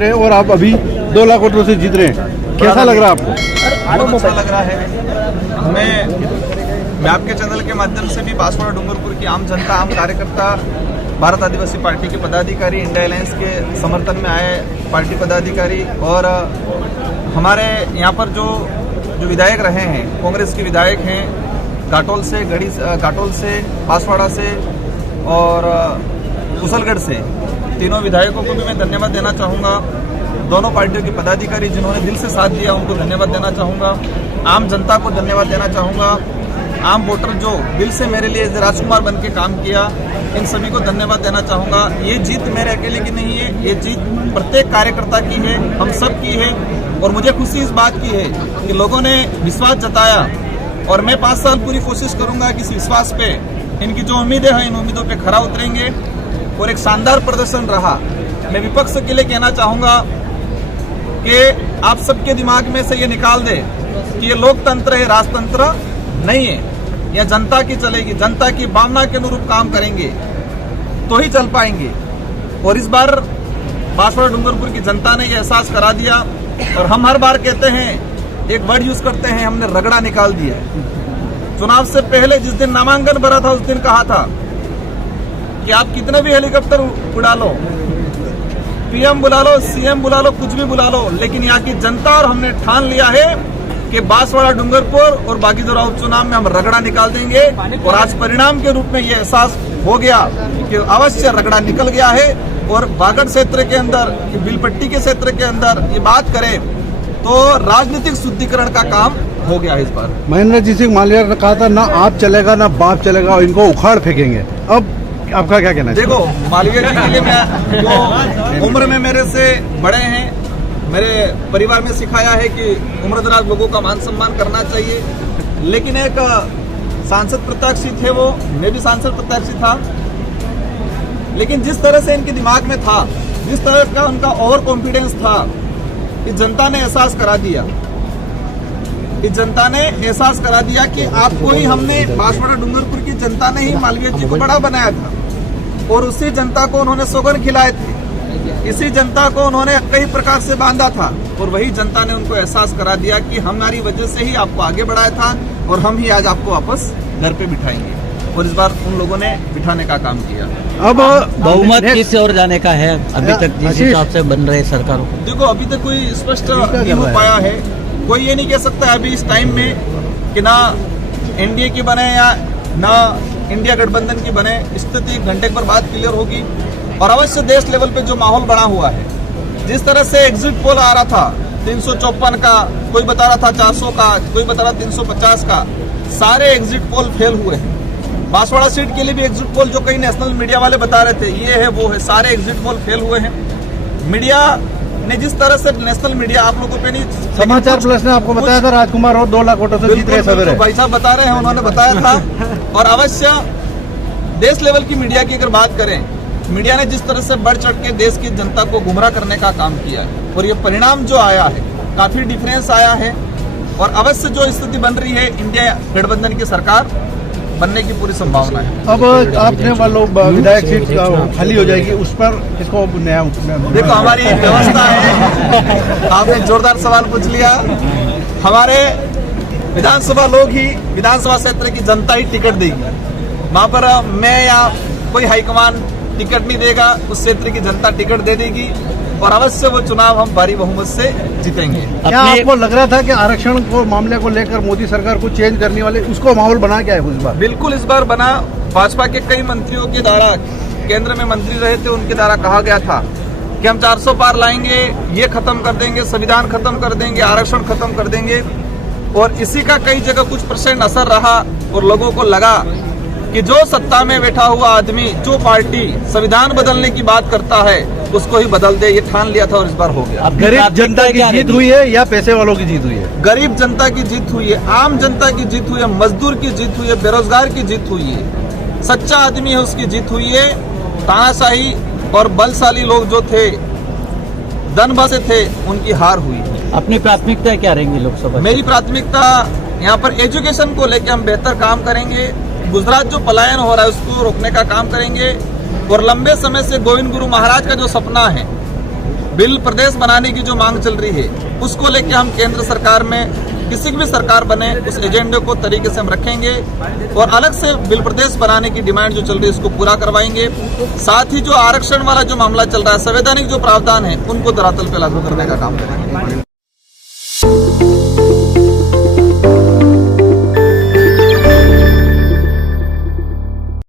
रहे हैं और आप अभी 2 लाख वोटों से जीत रहे हैं, कैसा लग रहा है आपको? बहुत अच्छा लग रहा है। मैं आपके चैनल के माध्यम से भी बांसवाड़ा डूंगरपुर की आम जनता, आम कार्यकर्ता, भारत आदिवासी पार्टी के पदाधिकारी, इंडिया अलायंस के समर्थन में आए पार्टी पदाधिकारी और हमारे यहाँ पर जो विधायक रहे हैं, कांग्रेस के विधायक हैं, घाटोल से, बांसवाड़ा से और कुशलगढ़ से, तीनों विधायकों को भी मैं धन्यवाद देना चाहूँगा। दोनों पार्टियों के पदाधिकारी जिन्होंने दिल से साथ दिया उनको धन्यवाद देना चाहूँगा। आम जनता को धन्यवाद देना चाहूँगा। आम वोटर जो दिल से मेरे लिए राजकुमार बन के काम किया, इन सभी को धन्यवाद देना चाहूँगा। ये जीत मेरे अकेले की नहीं है, ये जीत प्रत्येक कार्यकर्ता की है, हम सब की है। और मुझे खुशी इस बात की है कि लोगों ने विश्वास जताया और मैं 5 साल पूरी कोशिश करूँगा कि इस विश्वास पे, इनकी जो उम्मीदें हैं, इन उम्मीदों पे खरा उतरेंगे। और एक शानदार प्रदर्शन रहा। मैं विपक्ष के लिए कहना चाहूँगा कि आप सबके दिमाग में से ये निकाल दे कि ये लोकतंत्र है, राजतंत्र नहीं है। यह जनता की चलेगी, जनता की भावना के अनुरूप काम करेंगे तो ही चल पाएंगे। और इस बार बांसवाड़ा डूंगरपुर की जनता ने यह एहसास करा दिया। और हम हर बार कहते हैं, एक वर्ड यूज करते हैं, हमने रगड़ा निकाल दिया। चुनाव से पहले जिस दिन नामांकन भरा था उस दिन कहा था कि आप कितने भी हेलीकॉप्टर उड़ा लो, पीएम बुला लो, सीएम बुला लो, कुछ भी बुला लो, लेकिन यहाँ की जनता और हमने ठान लिया है कि बांसवाड़ा डूंगरपुर और बागीदोरा उपचुनाव में हम रगड़ा निकाल देंगे। और आज परिणाम के रूप में ये एहसास हो गया कि अवश्य रगड़ा निकल गया है। और बागड़ क्षेत्र के अंदर, बिलपट्टी के क्षेत्र के अंदर ये बात करें तो राजनीतिक शुद्धिकरण का काम हो गया है इस बार। महेंद्र जी सिंह मालवीय ने कहा था ना आप चलेगा ना बाप चलेगा और इनको उखाड़ फेंकेंगे, अब आपका क्या कहना है? देखो, मालवीय जी के लिए मैं, जो उम्र में मेरे से बड़े हैं, मेरे परिवार में सिखाया है कि उम्रदराज लोगों का मान सम्मान करना चाहिए। लेकिन एक सांसद प्रत्याशी थे वो, मैं भी सांसद प्रत्याशी था, लेकिन जिस तरह से इनके दिमाग में था, जिस तरह का उनका ओवर कॉन्फिडेंस था, इस जनता ने एहसास करा दिया। इस जनता ने एहसास करा दिया कि आपको ही हमने, बांसवाड़ा डूंगरपुर की जनता ने ही मालवीय जी को बड़ा बनाया था और उसी जनता को उन्होंने सौगंध खिलाए थे, इसी जनता को उन्होंने कई प्रकार से बांधा था। और वही जनता ने उनको एहसास करा दिया कि हमारी वजह से ही आपको आगे बढ़ाया था और हम ही आज आपको वापस घर पे बिठाएंगे। और इस बार उन लोगों ने बिठाने का काम किया। अब बहुमत किस ओर जाने का है अभी तक जिस हिसाब से बन रहे सरकारों? देखो, अभी तक कोई स्पष्ट नहीं हो पाया है। कोई ये नहीं कह सकता अभी इस टाइम में कि ना एनडीए की बने या ना इंडिया गठबंधन की बने। स्थिति घंटे पर बाद क्लियर होगी। और अवश्य देश लेवल पे जो माहौल बना हुआ है, जिस तरह से एग्जिट पोल आ रहा था 354 का, कोई बता रहा था 400 का, कोई बता रहा 350 का, सारे एग्जिट पोल फेल हुए हैं। बांसवाड़ा सीट के लिए भी एग्जिट पोल जो कई नेशनल मीडिया वाले बता रहे थे ये है वो है, सारे एग्जिट पोल फेल हुए हैं। मीडिया ने जिस तरह से, नेशनल मीडिया आप लोगों पे नहीं, समाचार प्लस ने आपको बताया था राजकुमार और 2 लाख वोटों से जीत रहे सवेरे। भाई साहब बता रहे हैं, उन्होंने बताया था। और अवश्य देश लेवल की मीडिया की अगर बात करें, मीडिया ने जिस तरह से बढ़ चढ़ के देश की जनता को गुमराह करने का काम किया है और ये परिणाम जो आया है, काफी डिफरेंस आया है। और अवश्य जो स्थिति बन रही है, इंडिया गठबंधन की सरकार बनने की पूरी संभावना है। अब आपने वालों विधायक सीट खाली हो जाएगी, उस पर किसको नया? देखो, हमारी व्यवस्था है। आपने जोरदार सवाल पूछ लिया। हमारे विधानसभा लोग ही, विधानसभा क्षेत्र की जनता ही टिकट देगी। वहां पर मैं या कोई हाईकमान टिकट नहीं देगा, उस क्षेत्र की जनता टिकट दे देगी और अवश्य वो चुनाव हम भारी बहुमत से जीतेंगे। क्या आपको लग रहा था कि आरक्षण को मामले को लेकर मोदी सरकार को चेंज करने वाले, उसको माहौल बना क्या है इस बार? बिल्कुल इस बार बना। भाजपा के कई मंत्रियों के द्वारा, केंद्र में मंत्री रहे थे, उनके द्वारा कहा गया था कि हम 400 पार लाएंगे, ये खत्म कर देंगे, संविधान खत्म कर देंगे, आरक्षण खत्म कर देंगे। और इसी का कई जगह कुछ % असर रहा और लोगों को लगा कि जो सत्ता में बैठा हुआ आदमी, जो पार्टी संविधान बदलने की बात करता है, उसको ही बदल दे, ये ठान लिया था और इस बार हो गया। गरीब जनता की जीत हुई है या पैसे वालों की जीत हुई है? गरीब जनता की जीत हुई है, आम जनता की जीत हुई है, मजदूर की जीत हुई है, बेरोजगार की जीत हुई है, सच्चा आदमी है उसकी जीत हुई है। तानाशाही और बलशाली लोग जो थे, धनबासे थे, उनकी हार हुई है। अपनी प्राथमिकता क्या रहेंगी लोकसभा? मेरी प्राथमिकता यहाँ पर एजुकेशन को लेकर हम बेहतर काम करेंगे। गुजरात जो पलायन हो रहा है उसको रोकने का काम करेंगे। और लंबे समय से गोविंद गुरु महाराज का जो सपना है, बिल प्रदेश बनाने की जो मांग चल रही है उसको लेके हम केंद्र सरकार में किसी की भी सरकार बने उस एजेंडे को तरीके से हम रखेंगे और अलग से बिल प्रदेश बनाने की डिमांड जो चल रही है उसको पूरा करवाएंगे। साथ ही जो आरक्षण वाला जो मामला चल रहा है, संवैधानिक जो प्रावधान है उनको धरातल पे लागू करने का काम करेंगे।